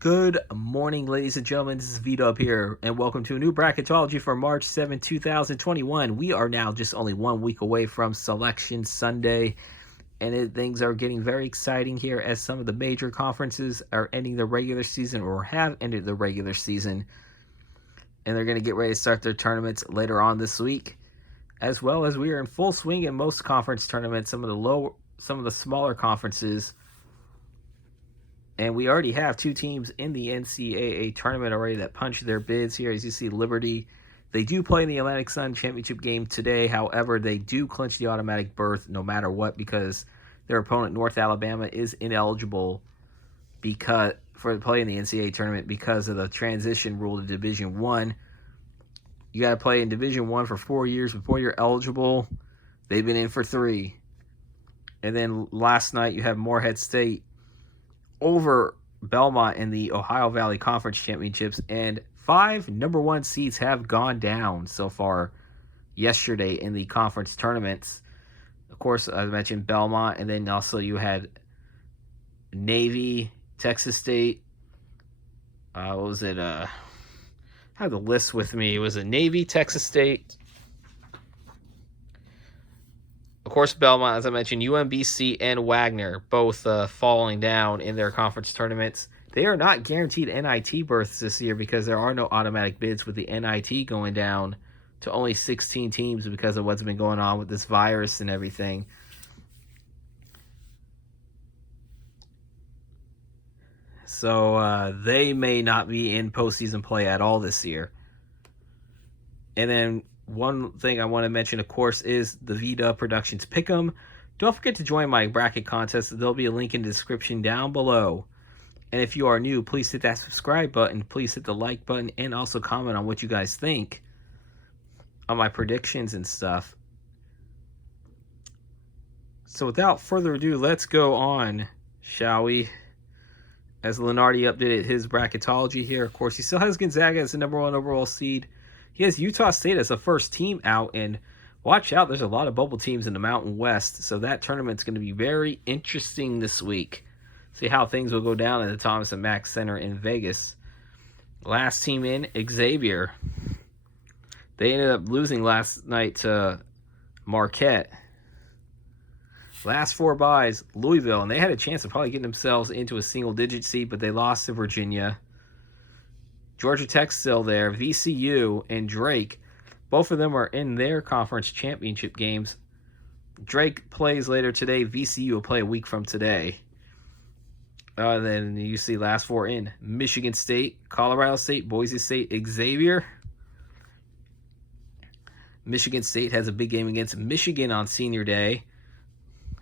Good morning, ladies and gentlemen. This is Vito up here, and welcome to a new Bracketology for March 7, 2021. We are now just only 1 week away from Selection Sunday, and things are getting very exciting here as some of the major conferences are ending the regular season or have ended the regular season, and they're going to get ready to start their tournaments later on this week, as well as we are in full swing in most conference tournaments. Some of the smaller conferences. And we already have two teams in the NCAA tournament already that punched their bids here. As you see, Liberty, they do play in the Atlantic Sun Championship game today. However, they do clinch the automatic berth no matter what because their opponent, North Alabama, is ineligible for play in the NCAA tournament because of the transition rule to Division I. You got to play in Division I for 4 years before you're eligible. They've been in for 3. And then last night you have Morehead State over Belmont in the Ohio Valley Conference Championships, and 5 number 1 seeds have gone down so far yesterday in the conference tournaments. Of course, I mentioned Belmont, and then also you had Navy, Texas State. What was it? I have the list with me. It was a Navy, Texas State. Of course, Belmont, as I mentioned, UMBC and Wagner both falling down in their conference tournaments. They are not guaranteed NIT berths this year because there are no automatic bids with the NIT going down to only 16 teams because of what's been going on with this virus and everything. So they may not be in postseason play at all this year. And then one thing I want to mention, of course, is the VW Productions Pick'em. Don't forget to join my bracket contest. There'll be a link in the description down below. And if you are new, please hit that subscribe button. Please hit the like button and also comment on what you guys think on my predictions and stuff. So without further ado, let's go on, shall we? As Lenardi updated his bracketology here, of course, he still has Gonzaga as the number 1 overall seed. He has Utah State as the first team out, and watch out, there's a lot of bubble teams in the Mountain West, so that tournament's going to be very interesting this week. See how things will go down at the Thomas & Mack Center in Vegas. Last team in, Xavier. They ended up losing last night to Marquette. Last 4 byes, Louisville, and they had a chance of probably getting themselves into a single-digit seed, but they lost to Virginia. Georgia Tech's still there. VCU and Drake, both of them are in their conference championship games. Drake plays later today. VCU will play a week from today. Then you see last 4 in. Michigan State, Colorado State, Boise State, Xavier. Michigan State has a big game against Michigan on Senior Day.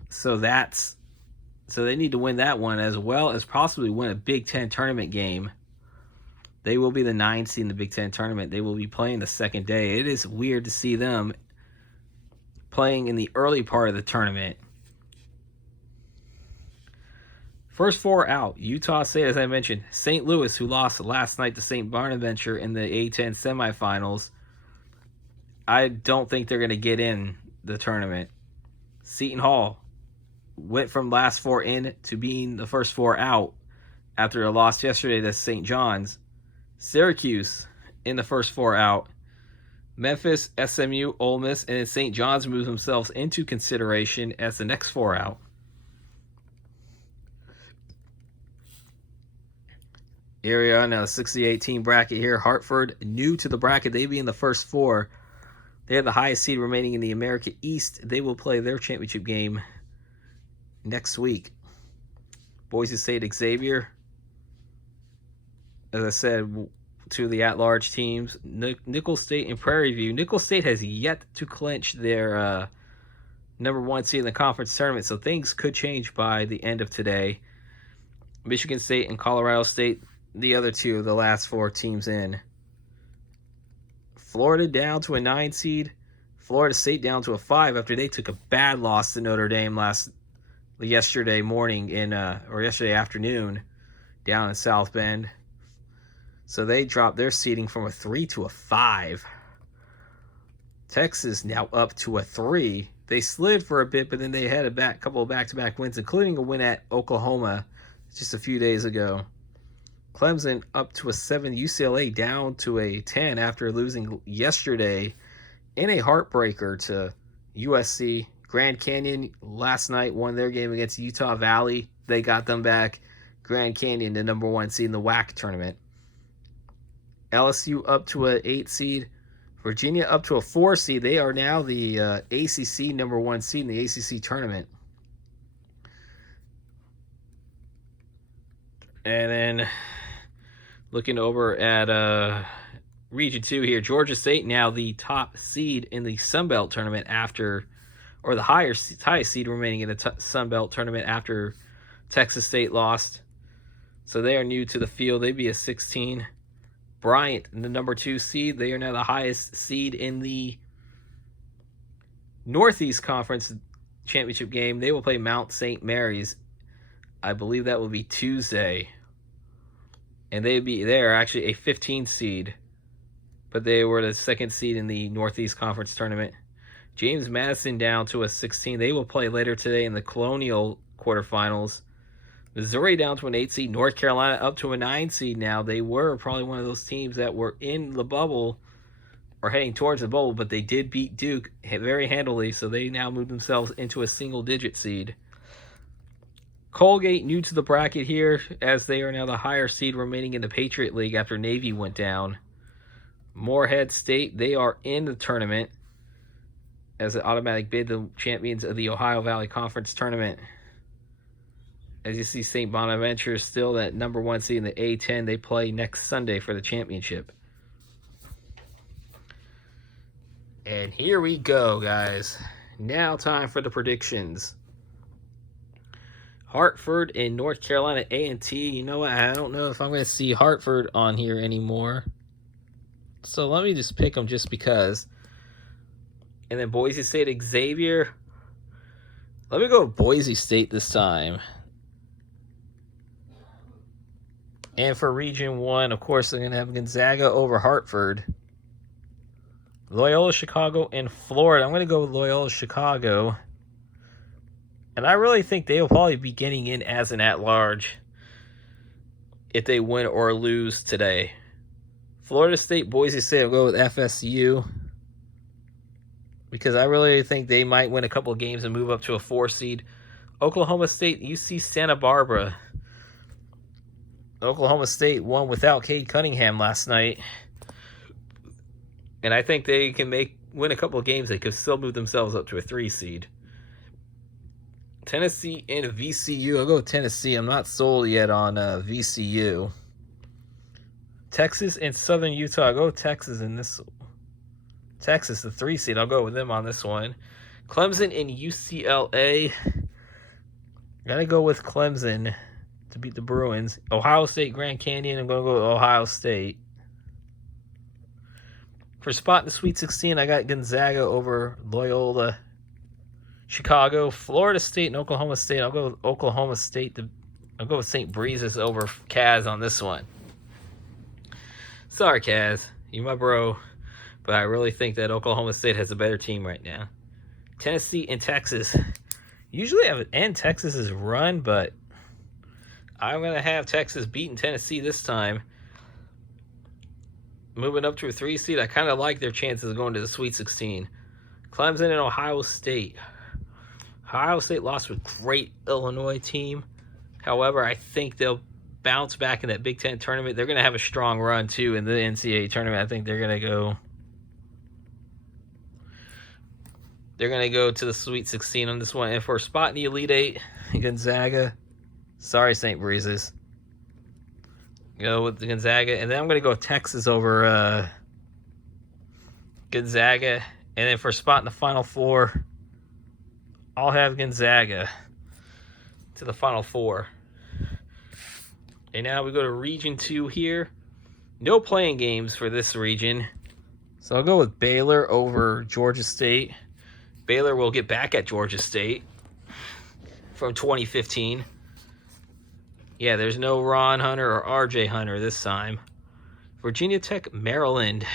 So they need to win that one as well as possibly win a Big Ten tournament game. They will be the 9th seed in the Big Ten tournament. They will be playing the second day. It is weird to see them playing in the early part of the tournament. First 4 out. Utah State, as I mentioned. St. Louis, who lost last night to St. Bonaventure in the A-10 semifinals. I don't think they're going to get in the tournament. Seton Hall went from last 4 in to being the first 4 out after a loss yesterday to St. John's. Syracuse in the first 4 out. Memphis, SMU, Ole Miss, and then St. John's moves themselves into consideration as the next 4 out. Here we are now, 68-team bracket here. Hartford, new to the bracket. They be in the first 4. They have the highest seed remaining in the America East. They will play their championship game next week. Boise State, Xavier. As I said, 2 of the at-large teams, Nicholls State and Prairie View. Nicholls State has yet to clinch their number 1 seed in the conference tournament, so things could change by the end of today. Michigan State and Colorado State, the other 2 of the last 4 teams in. Florida down to a 9 seed. Florida State down to a 5 after they took a bad loss to Notre Dame yesterday afternoon down in South Bend. So they dropped their seeding from a 3 to a 5. Texas now up to a 3. They slid for a bit, but then they had a couple of back-to-back wins, including a win at Oklahoma just a few days ago. Clemson up to a 7. UCLA down to a 10 after losing yesterday in a heartbreaker to USC. Grand Canyon last night won their game against Utah Valley. They got them back. Grand Canyon, the number 1 seed in the WAC tournament. LSU up to an 8 seed. Virginia up to a 4 seed. They are now the ACC number 1 seed in the ACC tournament. And then looking over at Region 2 here, Georgia State now the top seed in the Sun Belt tournament after, or the highest seed remaining in the Sun Belt tournament after Texas State lost. So they are new to the field. They'd be a 16. Bryant, the number 2 seed, they are now the highest seed in the Northeast Conference Championship game. They will play Mount St. Mary's. I believe that will be Tuesday. And they're actually a 15 seed. But they were the 2nd seed in the Northeast Conference tournament. James Madison down to a 16. They will play later today in the Colonial quarterfinals. Missouri down to an 8 seed. North Carolina up to a 9 seed now. They were probably one of those teams that were in the bubble or heading towards the bubble, but they did beat Duke very handily, so they now move themselves into a single-digit seed. Colgate new to the bracket here, as they are now the higher seed remaining in the Patriot League after Navy went down. Morehead State, they are in the tournament as an automatic bid, the champions of the Ohio Valley Conference tournament. As you see, St. Bonaventure is still that number 1 seed in the A10. They play next Sunday for the championship. And here we go, guys. Now time for the predictions. Hartford and North Carolina A&T. You know what? I don't know if I'm going to see Hartford on here anymore. So let me just pick them just because. And then Boise State Xavier. Let me go with Boise State this time. And for Region 1, of course, I'm going to have Gonzaga over Hartford. Loyola Chicago and Florida. I'm going to go with Loyola Chicago. And I really think they will probably be getting in as an at-large if they win or lose today. Florida State, Boise State, I'll go with FSU. Because I really think they might win a couple of games and move up to a 4 seed. Oklahoma State, UC Santa Barbara. Oklahoma State won without Cade Cunningham last night. And I think they can win a couple of games. They could still move themselves up to a 3 seed. Tennessee and VCU. I'll go with Tennessee. I'm not sold yet on VCU. Texas and Southern Utah. I'll go with Texas in this. Texas, the 3 seed. I'll go with them on this one. Clemson and UCLA. Gotta go with Clemson to beat the Bruins. Ohio State, Grand Canyon. I'm going to go with Ohio State. For spot in the Sweet 16, I got Gonzaga over Loyola Chicago. Florida State and Oklahoma State. I'll go with Oklahoma State. I'll go with St. Breezes over Kaz on this one. Sorry, Kaz. You my bro. But I really think that Oklahoma State has a better team right now. Tennessee and Texas. Usually I would end Texas's run, but I'm going to have Texas beating Tennessee this time. Moving up to a 3 seed, I kind of like their chances of going to the Sweet 16. Clemson and Ohio State. Ohio State lost with a great Illinois team. However, I think they'll bounce back in that Big Ten tournament. They're going to have a strong run, too, in the NCAA tournament. I think they're going to go... They're going to go to the Sweet 16 on this one. And for a spot in the Elite 8, Gonzaga. Sorry, St. Breezes. Go with the Gonzaga. And then I'm going to go Texas over Gonzaga. And then for a spot in the Final Four, I'll have Gonzaga to the Final Four. And now we go to Region 2 here. No playing games for this region. So I'll go with Baylor over Georgia State. Baylor will get back at Georgia State from 2015. Yeah, there's no Ron Hunter or RJ Hunter this time. Virginia Tech, Maryland.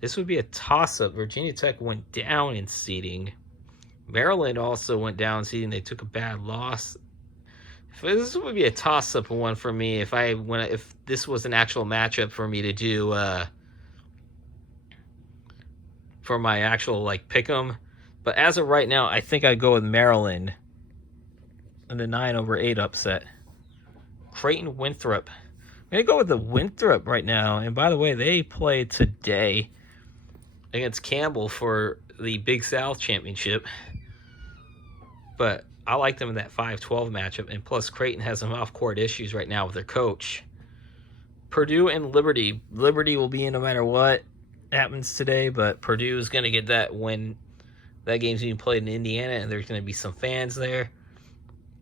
This would be a toss-up. Virginia Tech went down in seeding. Maryland also went down in seeding. They took a bad loss. This would be a toss-up one for me if this was an actual matchup for me to do for my actual like pick 'em. But as of right now, I think I'd go with Maryland in the 9/8 upset. Creighton Winthrop. I'm gonna go with the Winthrop right now. And by the way, they play today against Campbell for the Big South Championship. But I like them in that 5-12 matchup. And plus, Creighton has some off-court issues right now with their coach. Purdue and Liberty. Liberty will be in no matter what happens today, but Purdue is going to get that win. That game's being played in Indiana, and there's going to be some fans there.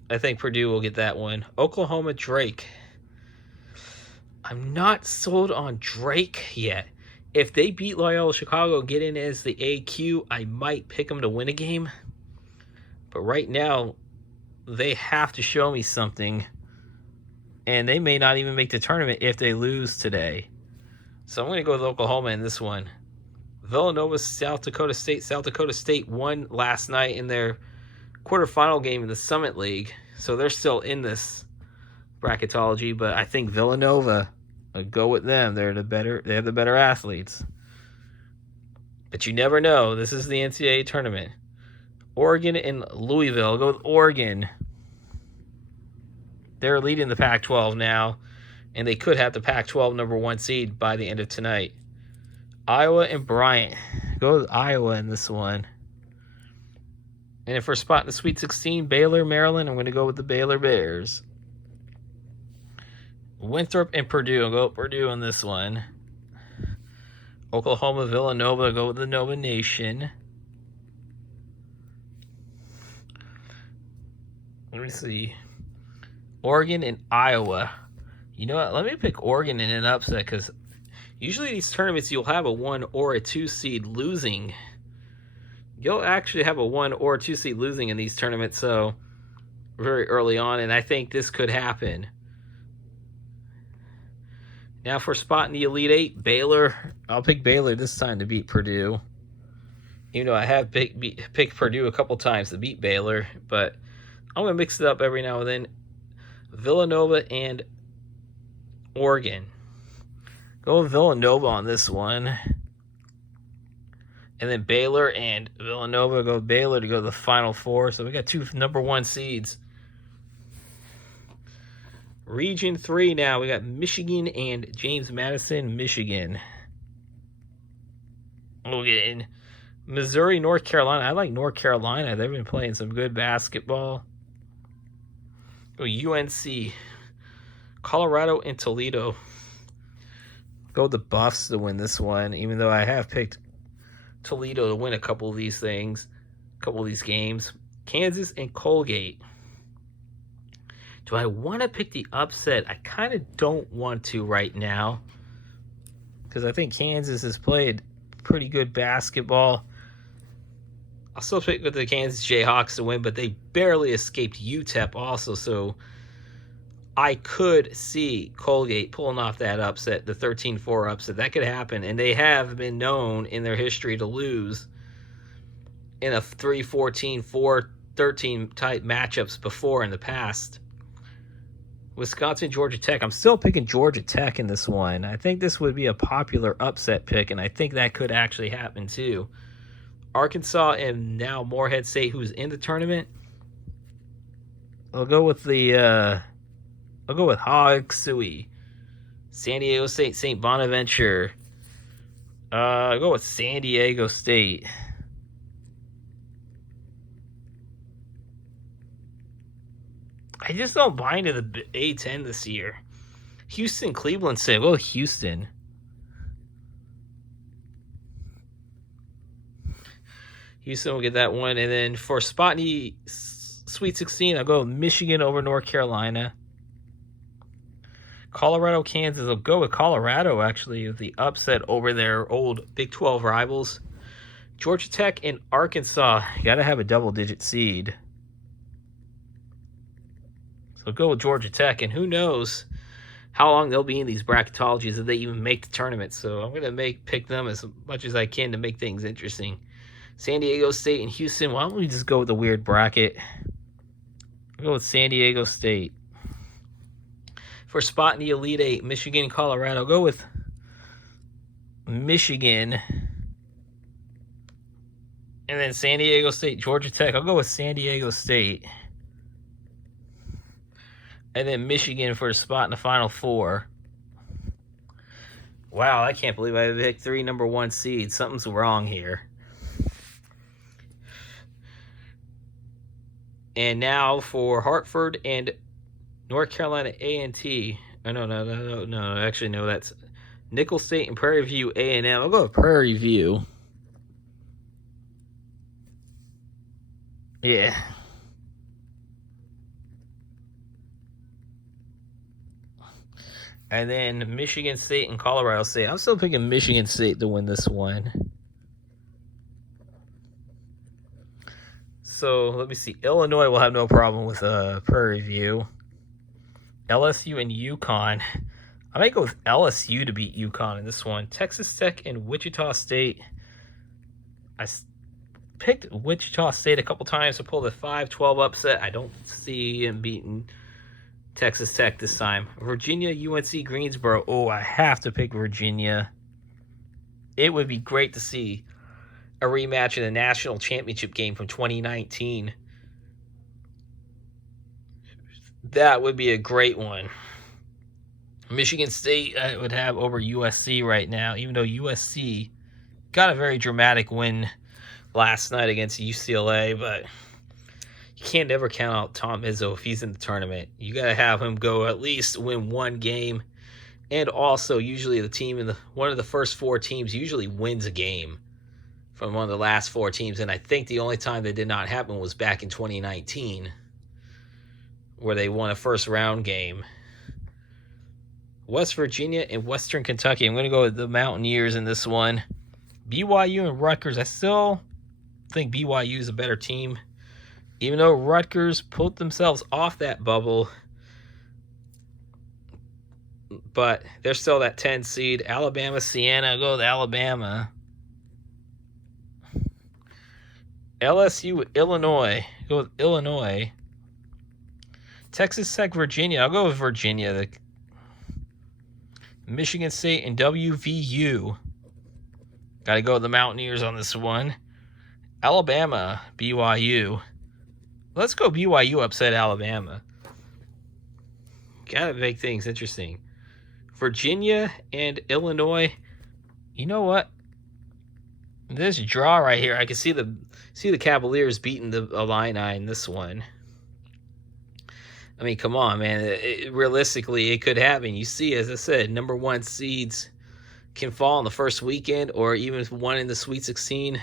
I think Purdue will get that one. Oklahoma, Drake. I'm not sold on Drake yet. If they beat Loyola Chicago and get in as the AQ, I might pick them to win a game. But right now, they have to show me something. And they may not even make the tournament if they lose today. So I'm going to go with Oklahoma in this one. Villanova, South Dakota State. South Dakota State won last night in their quarterfinal game in the Summit League. So they're still in this bracketology. But I think Villanova, I'll go with them. They have the better athletes. But you never know. This is the NCAA tournament. Oregon and Louisville. I'll go with Oregon. They're leading the Pac-12 now, and they could have the Pac-12 #1 seed by the end of tonight. Iowa and Bryant. Go with Iowa in this one. And if we're spotting the Sweet 16, Baylor, Maryland, I'm going to go with the Baylor Bears. Winthrop and Purdue. I'll go with Purdue in this one. Oklahoma, Villanova. I'll go with the Nova Nation. Let me see. Oregon and Iowa. You know what? Let me pick Oregon in an upset because usually these tournaments you'll have a 1 or a 2 seed losing. You'll actually have a 1 or a 2 seed losing in these tournaments, so very early on, and I think this could happen. Now for spotting the Elite Eight, Baylor. I'll pick Baylor this time to beat Purdue. Even though I have picked Purdue a couple times to beat Baylor, but I'm going to mix it up every now and then. Villanova and Oregon. Go with Villanova on this one. And then Baylor and Villanova. Go with Baylor to go to the Final Four. So we got 2 #1 seeds. Region 3 now. We got Michigan and James Madison, Michigan. We'll get in Missouri, North Carolina. I like North Carolina. They've been playing some good basketball. UNC, Colorado, and Toledo. Go with the Buffs to win this one, even though I have picked Toledo to win a couple of these games. Kansas and Colgate. Do I want to pick the upset? I kind of don't want to right now because I think Kansas has played pretty good basketball. I'll still pick with the Kansas Jayhawks to win, but they barely escaped UTEP also, so I could see Colgate pulling off that upset, the 13-4 upset. That could happen, and they have been known in their history to lose in a 3-14, 4-13 type matchups before in the past. Wisconsin, Georgia Tech. I'm still picking Georgia Tech in this one. I think this would be a popular upset pick, and I think that could actually happen too. Arkansas and now Morehead State, who's in the tournament. I'll go with Hog Sui. San Diego State, St. Bonaventure. I'll go with San Diego State. I just don't buy into the A-10 this year. Houston, Cleveland State. Well, Houston. Houston will get that one. And then for Spotney Sweet 16, I'll go Michigan over North Carolina. Colorado, Kansas. I'll go with Colorado, actually, with the upset over their old Big 12 rivals. Georgia Tech and Arkansas. You got to have a double-digit seed. So go with Georgia Tech. And who knows how long they'll be in these bracketologies if they even make the tournament. So I'm going to pick them as much as I can to make things interesting. San Diego State and Houston. Why don't we just go with the weird bracket? I'll go with San Diego State. For a spot in the Elite Eight, Michigan, Colorado. I'll go with Michigan. And then San Diego State, Georgia Tech. I'll go with San Diego State. And then Michigan for a spot in the Final Four. Wow, I can't believe I picked 3 number 1 seeds. Something's wrong here. And now for Hartford and North Carolina A&T. Oh, no. Actually, no, that's Nicholls State and Prairie View A&M. I'll go with Prairie View. Yeah. And then Michigan State and Colorado State. I'm still picking Michigan State to win this one. So let me see. Illinois will have no problem with Prairie View. LSU and UConn. I might go with LSU to beat UConn in this one. Texas Tech and Wichita State. I picked Wichita State a couple times to pull the 5-12 upset. I don't see him beating Texas Tech this time. Virginia, UNC, Greensboro. Oh, I have to pick Virginia. It would be great to see a rematch in the national championship game from 2019. That would be a great one. Michigan State I would have over USC right now, even though USC got a very dramatic win last night against UCLA, but you can't ever count out Tom Izzo if he's in the tournament. You got to have him go at least win one game. And also, usually the team in one of the first 4 teams usually wins a game from one of the last 4 teams. And I think the only time that did not happen was back in 2019, where they won a first round game. West Virginia and Western Kentucky. I'm going to go with the Mountaineers in this one. BYU and Rutgers. I still think BYU is a better team. Even though Rutgers pulled themselves off that bubble, but they're still that 10 seed. Alabama, Siena. I'll go with Alabama. LSU with Illinois. I'll go with Illinois. Texas Tech, Virginia. I'll go with Virginia. Michigan State and WVU. Got to go with the Mountaineers on this one. Alabama, BYU. Let's go BYU upset Alabama. Got to make things interesting. Virginia and Illinois. You know what? This draw right here, I can see the Cavaliers beating the Illini in this one. I mean, come on, man. Realistically, it could happen. You see, as I said, number 1 seeds can fall in the first weekend or even one in the Sweet 16.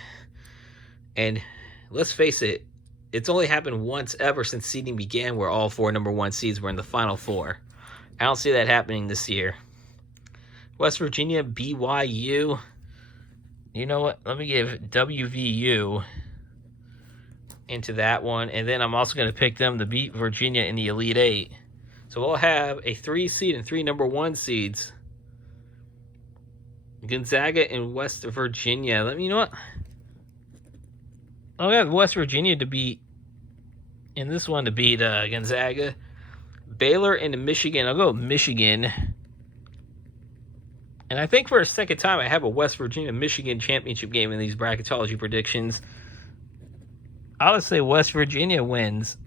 And let's face it, it's only happened once ever since seeding began where all 4 number 1 seeds were in the Final Four. I don't see that happening this year. West Virginia, BYU. You know what? Let me give WVU into that one. And then I'm also going to pick them to beat Virginia in the Elite Eight. So we'll have a 3 seed and 3 number 1 seeds. Gonzaga and West Virginia. You know what? I'll have West Virginia to beat in this one to beat Gonzaga. Baylor and Michigan. I'll go with Michigan. And I think for a second time I have a West Virginia-Michigan championship game in these bracketology predictions. I'll just say West Virginia wins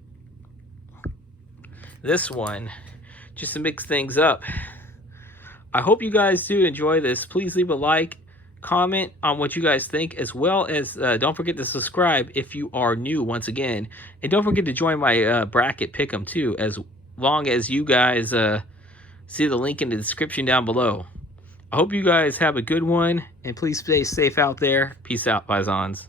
this one just to mix things up. I hope you guys do enjoy this. Please leave a like, comment on what you guys think, as well as don't forget to subscribe if you are new once again. And don't forget to join my bracket pick'em too, as long as you guys see the link in the description down below. I hope you guys have a good one, and please stay safe out there. Peace out, Pisons.